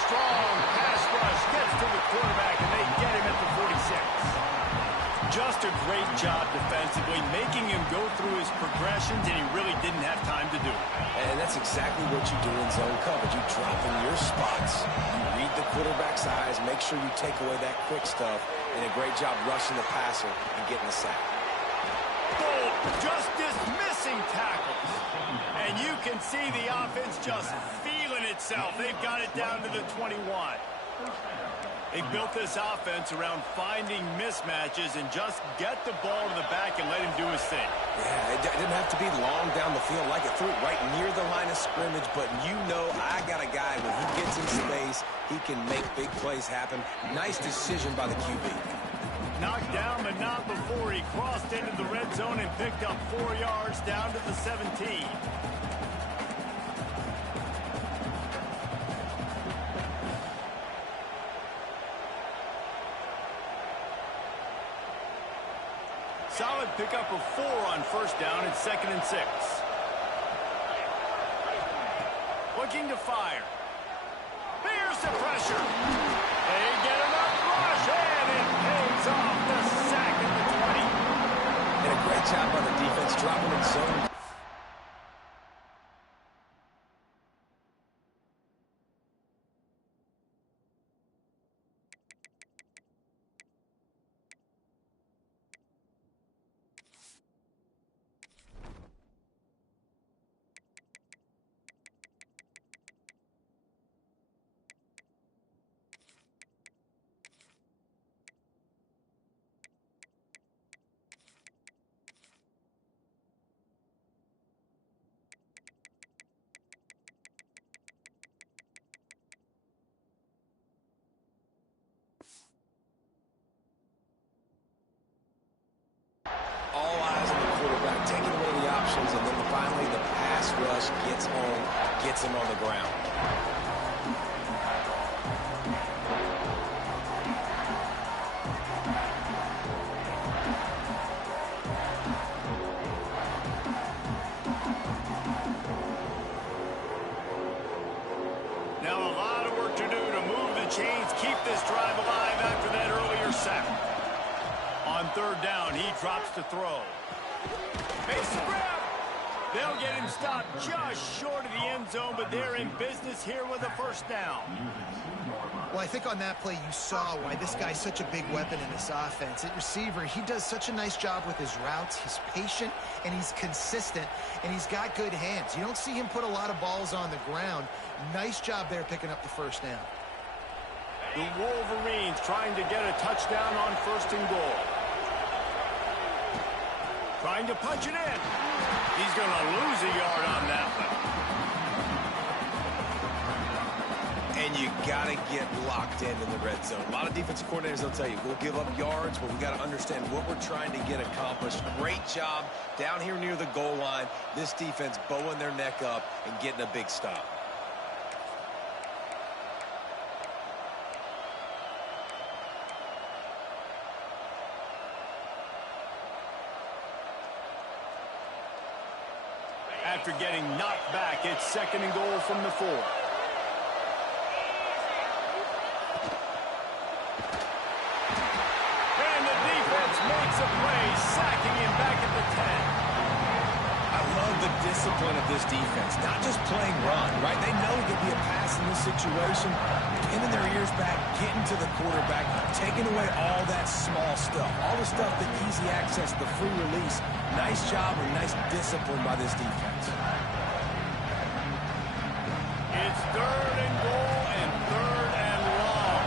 Strong pass rush, gets to the quarterback, and they get him at the 46. Just a great job defensively, making him go through his progressions, and he really didn't have time to do it. And that's exactly what you do in zone coverage. You drop in your spots, you read the quarterback's eyes, make sure you take away that quick stuff, and a great job rushing the passer and getting the sack. Boom! Just dismissing tackles. And you can see the offense just feeling itself. They've got it down to the 21. They built this offense around finding mismatches and just get the ball to the back and let him do his thing. Yeah, it didn't have to be long down the field. Like it threw it right near the line of scrimmage, but you know I got a guy, when he gets in space, he can make big plays happen. Nice decision by the QB. Knocked down, but not before he crossed into the red zone and picked up 4 yards down to the 17. Solid pickup of 4 on first down. It's 2nd and 6. Looking to fire. There's the pressure. They get enough rush, and it pays off the sack at the 20. And a great job by the defense, dropping in zone. All eyes on the quarterback, taking away the options, and then finally the pass rush gets home, gets him on the ground. Now a lot of work to do to move the chains, keep this drive alive after that earlier sack. On 3rd down, he drops to throw. Makes the grab. They'll get him stopped just short of the end zone, but they're in business here with a first down. Well, I think on that play you saw why this guy's such a big weapon in this offense. At receiver, he does such a nice job with his routes. He's patient, and he's consistent, and he's got good hands. You don't see him put a lot of balls on the ground. Nice job there picking up the first down. The Wolverines trying to get a touchdown on 1st and goal. Trying to punch it in. He's going to lose a yard on that one. And you got to get locked in the red zone. A lot of defensive coordinators will tell you, we'll give up yards, but we got to understand what we're trying to get accomplished. Great job down here near the goal line. This defense bowing their neck up and getting a big stop. After getting knocked back, it's 2nd and goal from the 4. And the defense makes a play, sacking him back at the 10. I love the discipline of this defense, not just playing run, right? They know there'll be a pass in this situation, pinning their ears back, getting to the quarterback, taking away all that small stuff, all the stuff, the easy access, the free release. Nice job and nice discipline by this defense. It's 3rd and goal and 3rd and long.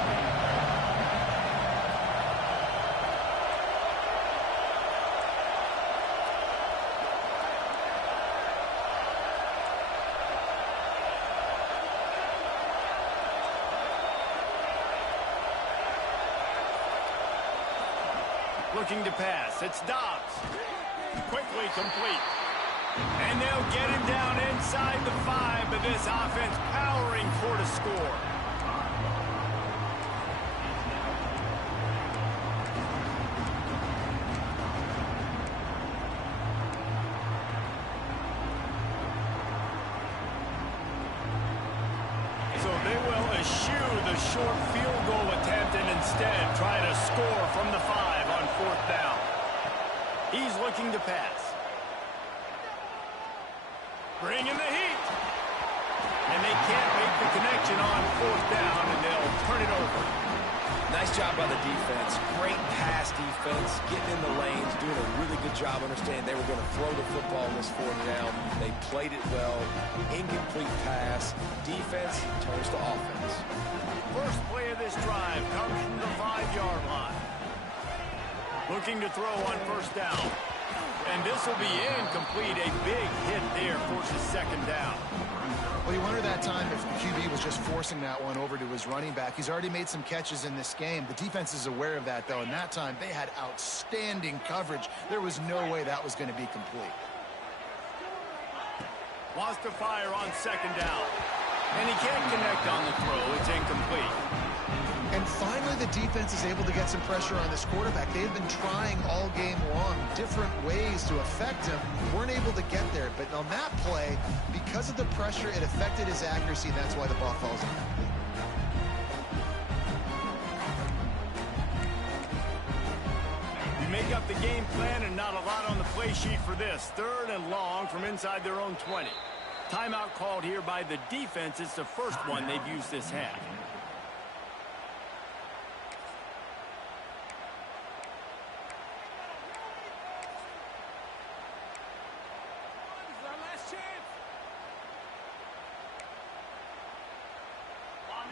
Looking to pass. It's Dobbs. Quickly complete. And they'll get him down inside the 5, but this offense powering for the score. So they will eschew the short field goal attempt and instead try to score from the 5 on 4th down. He's looking to pass. Bringing the heat. And they can't make the connection on 4th down, and they'll turn it over. Nice job by the defense. Great pass defense, getting in the lanes, doing a really good job understanding they were going to throw the football on this 4th down. They played it well. Incomplete pass. Defense turns to offense. First play of this drive comes Looking to throw on first down. And this will be incomplete. A big hit there forces second down. Well, you wonder that time if the QB was just forcing that one over to his running back. He's already made some catches in this game. The defense is aware of that, though, and that time they had outstanding coverage. There was no way that was going to be complete. Wants to fire on second down. And he can't connect on the throw. It's incomplete. And finally, the defense is able to get some pressure on this quarterback. They've been trying all game long different ways to affect him. Weren't able to get there. But on that play, because of the pressure, it affected his accuracy, and that's why the ball falls incomplete. You make up the game plan and not a lot on the play sheet for this. Third and long from inside their own 20. Timeout called here by the defense. It's the first one they've used this half.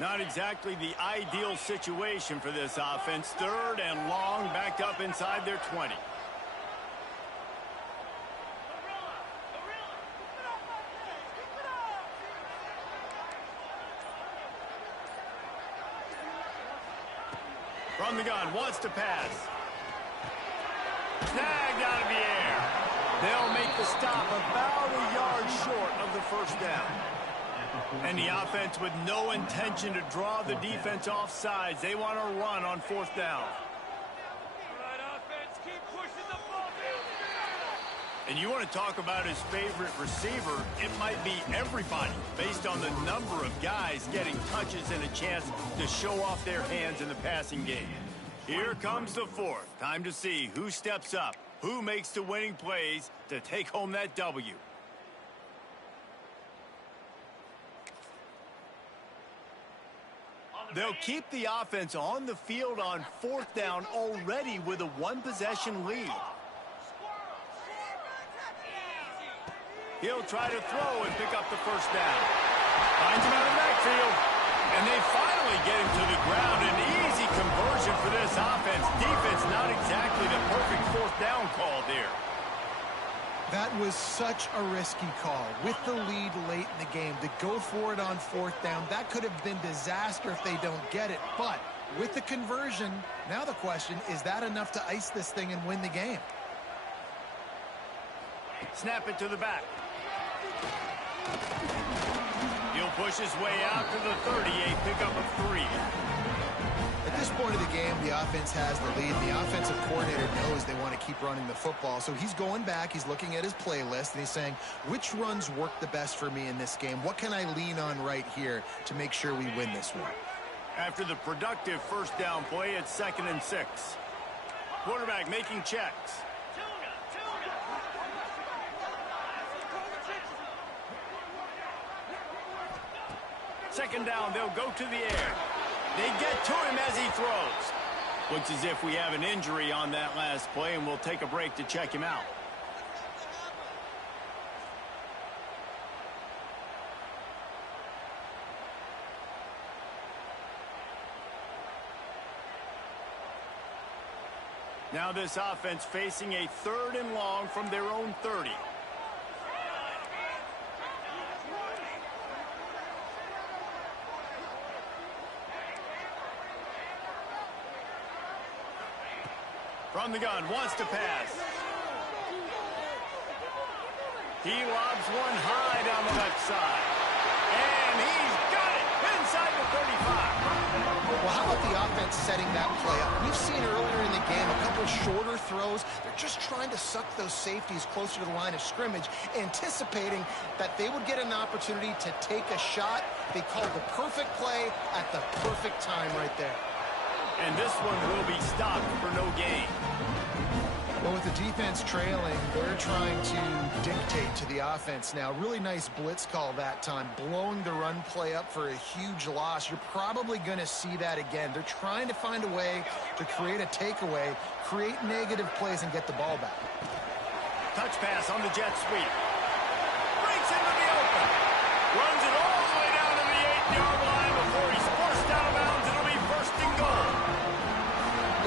Not exactly the ideal situation for this offense. Third and long, backed up inside their 20. From the gun, wants to pass. Snagged out of the air. They'll make the stop about a yard short of the first down. And the offense with no intention to draw the defense off sides. They want to run on fourth down. And you want to talk about his favorite receiver, it might be everybody based on the number of guys getting touches and a chance to show off their hands in the passing game. Here comes the fourth. Time to see who steps up, who makes the winning plays to take home that W. They'll keep the offense on the field on fourth down already with a one-possession lead. He'll try to throw and pick up the first down. Finds him out of the backfield. And they finally get him to the ground. An easy conversion for this offense. Defense not exactly the perfect fourth down call there. That was such a risky call. With the lead late in the game, to go for it on fourth down, that could have been disaster if they don't get it. But with the conversion, now the question, is that enough to ice this thing and win the game? Snap it to the back. He'll push his way out to the 30, a pickup of 3. At this point of the game, the offense has the lead. The offensive coordinator knows they want to keep running the football. So he's going back, he's looking at his playlist, and he's saying, which runs work the best for me in this game? What can I lean on right here to make sure we win this one? After the productive first down play, it's 2nd and 6. Quarterback making checks. Second down, they'll go to the air. They get to him as he throws. Looks as if we have an injury on that last play, and we'll take a break to check him out. Now this offense facing a 3rd and long from their own 30. From the gun, wants to pass. He lobs one high down the left side. And he's got it inside the 35. Well, how about the offense setting that play up? We've seen earlier in the game a couple of shorter throws. They're just trying to suck those safeties closer to the line of scrimmage, anticipating that they would get an opportunity to take a shot. They called the perfect play at the perfect time right there. And this one will be stopped for no gain. Well, with the defense trailing, they're trying to dictate to the offense now. Really nice blitz call that time, blowing the run play up for a huge loss. You're probably going to see that again. They're trying to find a way to create a takeaway, create negative plays, and get the ball back. Touch pass on the jet sweep. Breaks into the open. Runs it all the way down to the 8-yard line before he's forced out of bounds. It'll be 1st and goal.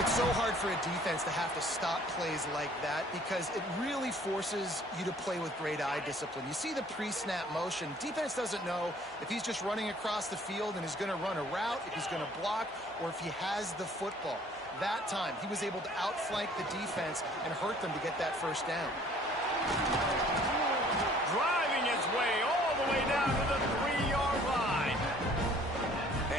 It's so hard for a defense to have to stop plays like that because it really forces you to play with great eye discipline. You see the pre-snap motion. Defense doesn't know if he's just running across the field and is going to run a route, if he's going to block, or if he has the football. That time, he was able to outflank the defense and hurt them to get that first down. Driving his way all the way down to the 3-yard line.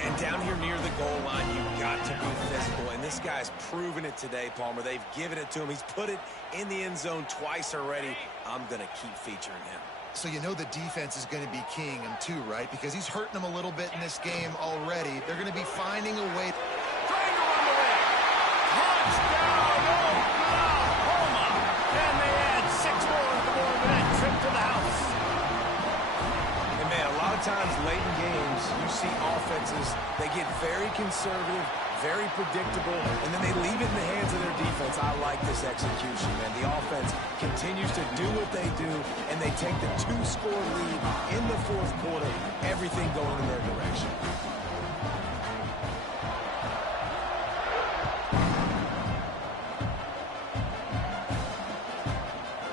And down here near the goal line, you've got to be physical. And this guy's proven it today, Palmer. They've given it to him. He's put it in the end zone twice already. I'm going to keep featuring him. So you know the defense is going to be keying him too, right? Because he's hurting them a little bit in this game already. They're going to be finding a way. Trying to run away. Touchdown, Oklahoma. And they add 6 more to the board with that trip to the house. And man, a lot of times late in games, you see offenses, they get very conservative, very predictable, and then they leave it in the hands of their defense. I like this execution, man. The offense continues to do what they do, and they take the 2-score lead in the fourth quarter, everything going in their direction.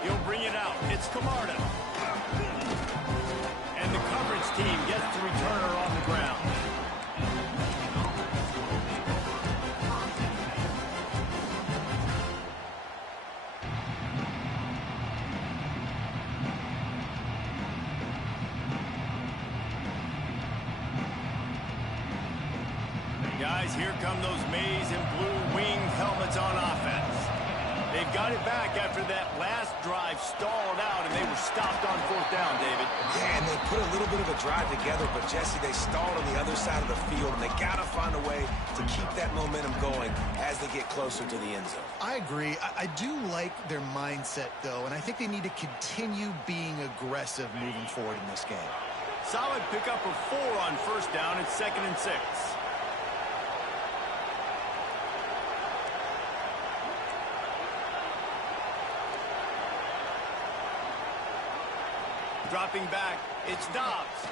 He'll bring it out. It's Camarda. And the coverage team gets the returner on the ground. Guys, here come those maize and blue wing helmets on offense. They've got it back after that last drive stalled out, and they were stopped on 4th down, David. Yeah, and they put a little bit of a drive together, but, Jesse, they stalled on the other side of the field, and they got to find a way to keep that momentum going as they get closer to the end zone. I agree. I do like their mindset, though, and I think they need to continue being aggressive moving forward in this game. Solid pickup of 4 on 1st down. It's 2nd and 6. Dropping back, it's Dobbs.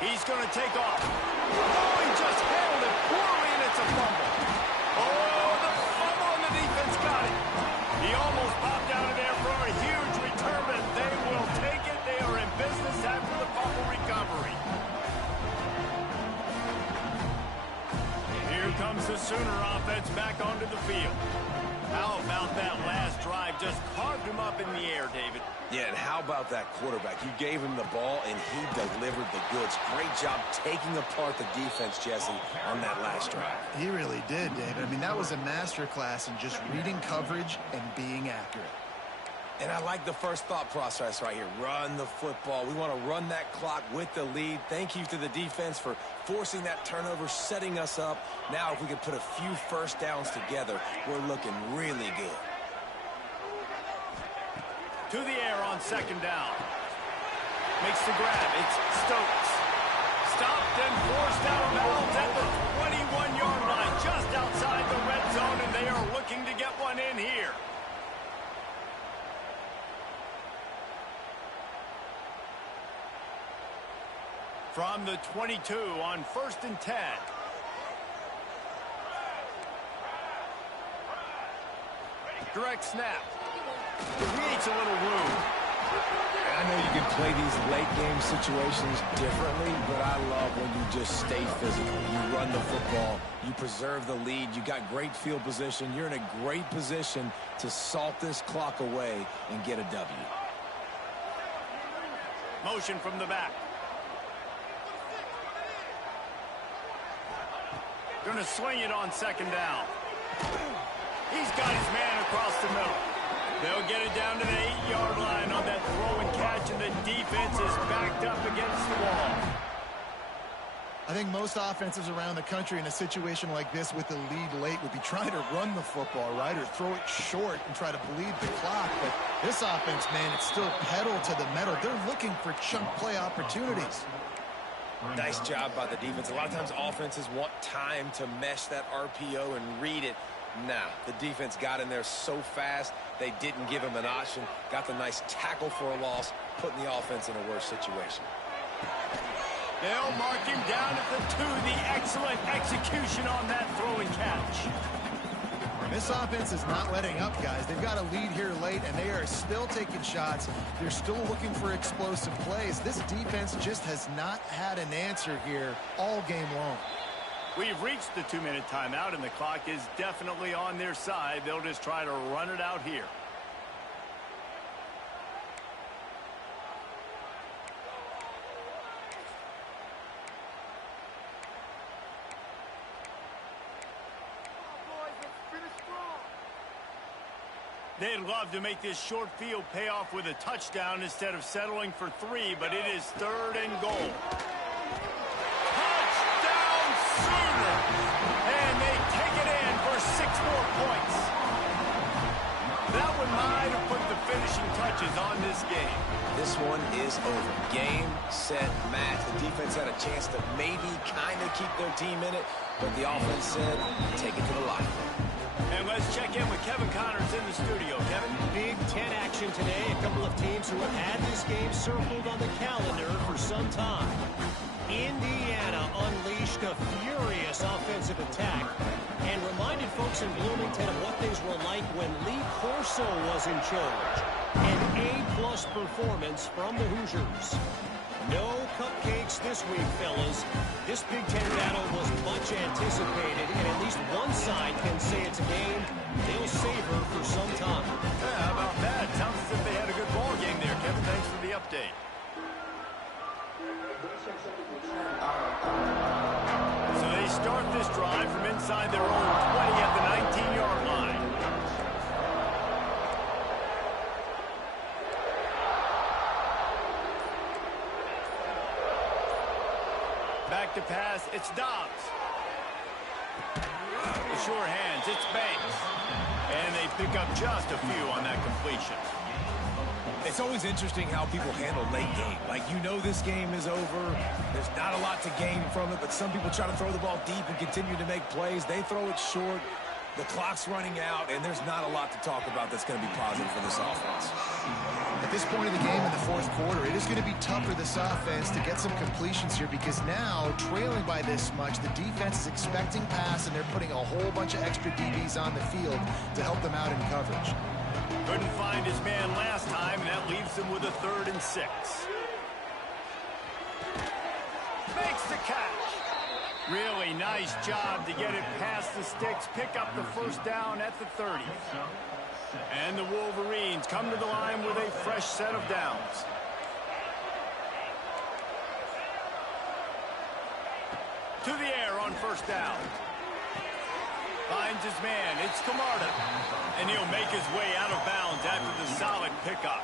He's going to take off. Oh, he just handled it poorly, and it's a fumble. Oh, the fumble, and the defense got it. He almost popped out of there for a huge return, but they will take it. They are in business after the fumble recovery. Here comes the Sooner offense back onto the field. How about that last drive? Just carved him up in the air, David. Yeah, and how about that quarterback? You gave him the ball, and he delivered the goods. Great job taking apart the defense, Jesse, on that last drive. He really did, David. I mean, that was a masterclass in just reading coverage and being accurate. And I like the first thought process right here. Run the football. We want to run that clock with the lead. Thank you to the defense for forcing that turnover, setting us up. Now, if we can put a few first downs together, we're looking really good. To the air on 2nd down. Makes the grab. It's Stokes. Stopped and forced out of bounds at the 21-yard line, just outside the red zone, and they are looking to get one in here. From the 22 on 1st and 10. Direct snap. Creates a little room. I know you can play these late-game situations differently, but I love when you just stay physical. You run the football. You preserve the lead. You got great field position. You're in a great position to salt this clock away and get a W. Motion from the back. Going to swing it on 2nd down. He's got his man across the middle. They'll get it down to the 8-yard line on that throw and catch, and the defense is backed up against the wall. I think most offenses around the country in a situation like this with the lead late would be trying to run the football, right, or throw it short and try to bleed the clock. But this offense, man, it's still pedal to the metal. They're looking for chunk play opportunities. Nice job by the defense. A lot of times offenses want time to mesh that RPO and read it. Nah, the defense got in there so fast, they didn't give him an option. Got the nice tackle for a loss, putting the offense in a worse situation. They'll mark him down at the 2. The excellent execution on that throw and catch. This offense is not letting up, guys. They've got a lead here late, and they are still taking shots. They're still looking for explosive plays. This defense just has not had an answer here all game long. We've reached the 2-minute timeout, and the clock is definitely on their side. They'll just try to run it out here. They'd love to make this short field pay off with a touchdown instead of settling for 3, but it is 3rd and goal. Touchdown Sooners! And they take it in for 6 more points. That one might have put the finishing touches on this game. This one is over. Game, set, match. The defense had a chance to maybe kind of keep their team in it, but the offense said, take it to the line. And let's check in with Kevin Connors in the studio. Kevin? Big Ten action today. A couple of teams who have had this game circled on the calendar for some time. Indiana unleashed a furious offensive attack and reminded folks in Bloomington of what things were like when Lee Corso was in charge. An A-plus performance from the Hoosiers. No cupcakes this week, fellas. This Big Ten battle was much anticipated, and at least one side can say it's a game they'll savor for some time. Yeah, how about that? Sounds as if they had a good ball game there, Kevin. Thanks for the update. So they start this drive from inside their own 20 at the 19-yard line. Back to pass, it's Dobbs. The short hands, it's Banks. And they pick up just a few on that completion. It's always interesting how people handle late game. Like, you know this game is over. There's not a lot to gain from it, but some people try to throw the ball deep and continue to make plays. They throw it short. The clock's running out, and there's not a lot to talk about that's going to be positive for this offense. At this point of the game in the fourth quarter, it is going to be tough for this offense to get some completions here because now, trailing by this much, the defense is expecting pass, and they're putting a whole bunch of extra DBs on the field to help them out in coverage. Couldn't find his man last time, and that leaves him with a 3rd and 6. Makes the catch. Really nice job to get it past the sticks, pick up the first down at the 30. And the Wolverines come to the line with a fresh set of downs. To the air on first down. Finds his man. It's Camarda. And he'll make his way out of bounds after the solid pickup.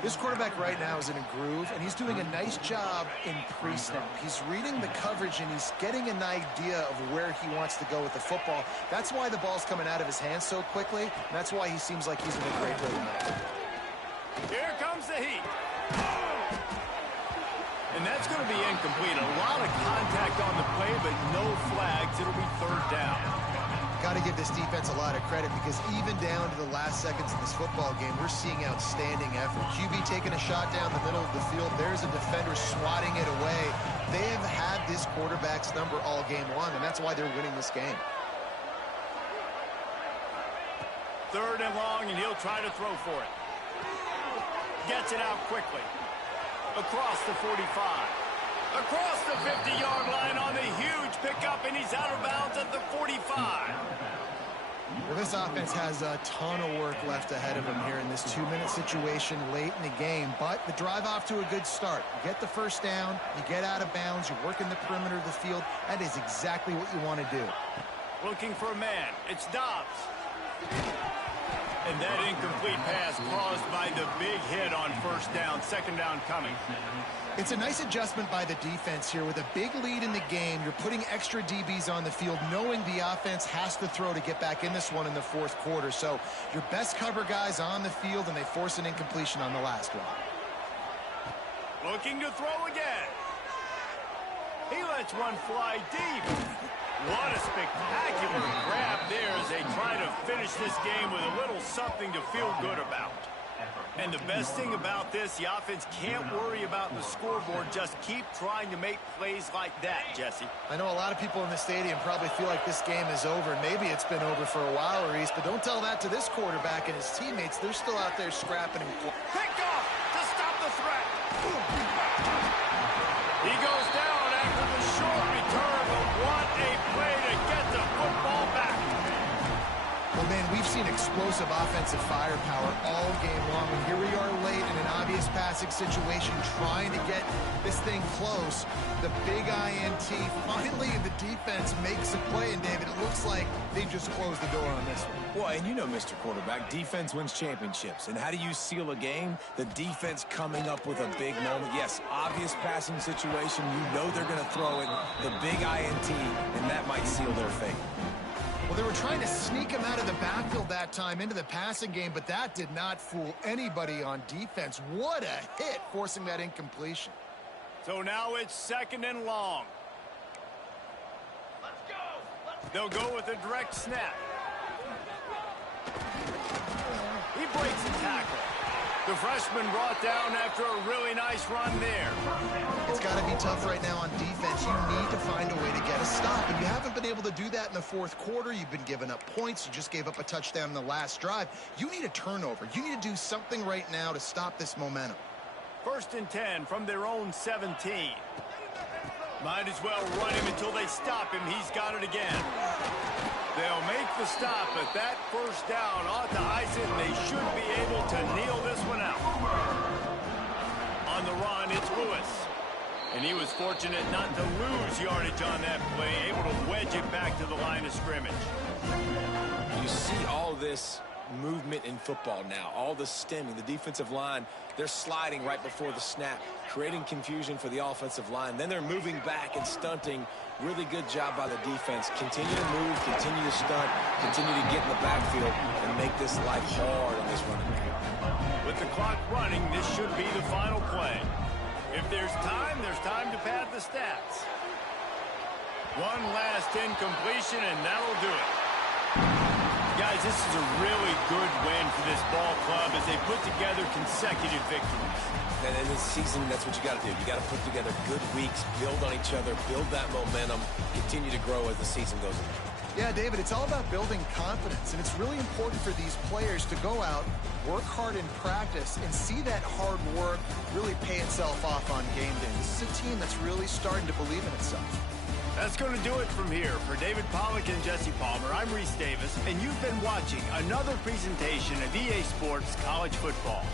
This quarterback right now is in a groove, and he's doing a nice job in pre-snap. He's reading the coverage, and he's getting an idea of where he wants to go with the football. That's why the ball's coming out of his hands so quickly, and that's why he seems like he's in a great rhythm. Here comes the heat. And that's going to be incomplete. A lot of contact on the play, but no flags. It'll be 3rd down. Got to give this defense a lot of credit because even down to the last seconds of this football game, we're seeing outstanding effort. QB taking a shot down the middle of the field. There's a defender swatting it away. They have had this quarterback's number all game long, and that's why they're winning this game. 3rd and long, and he'll try to throw for it. Gets it out quickly. Across the 45. Across the 50-yard line on the huge pickup, and he's out of bounds at the 45. Well, this offense has a ton of work left ahead of them here in this 2-minute situation late in the game, but the drive off to a good start. You get the first down, you get out of bounds, you're working the perimeter of the field. That is exactly what you want to do. Looking for a man. It's Dobbs. And that incomplete pass caused by the big hit on first down. 2nd down coming. It's a nice adjustment by the defense here. With a big lead in the game, you're putting extra DBs on the field, knowing the offense has to throw to get back in this one in the fourth quarter. So your best cover guys on the field, and they force an incompletion on the last one. Looking to throw again. He lets one fly deep. What a spectacular grab there as they try to finish this game with a little something to feel good about. And the best thing about this, the offense can't worry about the scoreboard. Just keep trying to make plays like that, Jesse. I know a lot of people in the stadium probably feel like this game is over. Maybe it's been over for a while, Reese, but don't tell that to this quarterback and his teammates. They're still out there scrapping and Picked off to stop the threat. He goes down after the short return, but what a play to get the football back. Well, man, we've seen explosive offensive firepower all game long. And here we are late in an obvious passing situation trying to get this thing close. The big INT, finally the defense makes a play. And, David, it looks like they just closed the door on this one. Well, and you know, Mr. Quarterback, defense wins championships. And how do you seal a game? The defense coming up with a big moment. Yes, obvious passing situation. You know they're going to throw it. The big INT, and that might seal their fate. Well, they were trying to sneak him out of the backfield that time into the passing game, but that did not fool anybody on defense. What a hit, forcing that incompletion. So now it's 2nd and long. They'll go with a direct snap. He breaks the tackle. The freshman brought down after a really nice run there. It's got to be tough right now on defense. You need to find a way to get a stop, and you haven't been able to do that in the fourth quarter. You've been giving up points. You just gave up a touchdown in the last drive. You need a turnover. You need to do something right now to stop this momentum. 1st and 10 from their own 17. Might as well run him until they stop him. He's got it again. They'll make the stop, but that first down ought to ice it, and they should be able to kneel this one out. On the run, it's Lewis. And he was fortunate not to lose yardage on that play, able to wedge it back to the line of scrimmage. You see all this movement in football now, all the stemming, the defensive line, they're sliding right before the snap, creating confusion for the offensive line. Then they're moving back and stunting. Really good job by the defense. Continue to move, continue to stunt, continue to get in the backfield and make this life hard on this running back. With the clock running, this should be the final play. If there's time to pad the stats. One last incompletion, and that'll do it. Guys, this is a really good win for this ball club as they put together consecutive victories. And in this season, that's what you got to do. You got to put together good weeks, build on each other, build that momentum, continue to grow as the season goes on. Yeah, David, it's all about building confidence, and it's really important for these players to go out, work hard in practice, and see that hard work really pay itself off on game day. This is a team that's really starting to believe in itself. That's going to do it from here. For David Pollack and Jesse Palmer, I'm Reese Davis, and you've been watching another presentation of EA Sports College Football.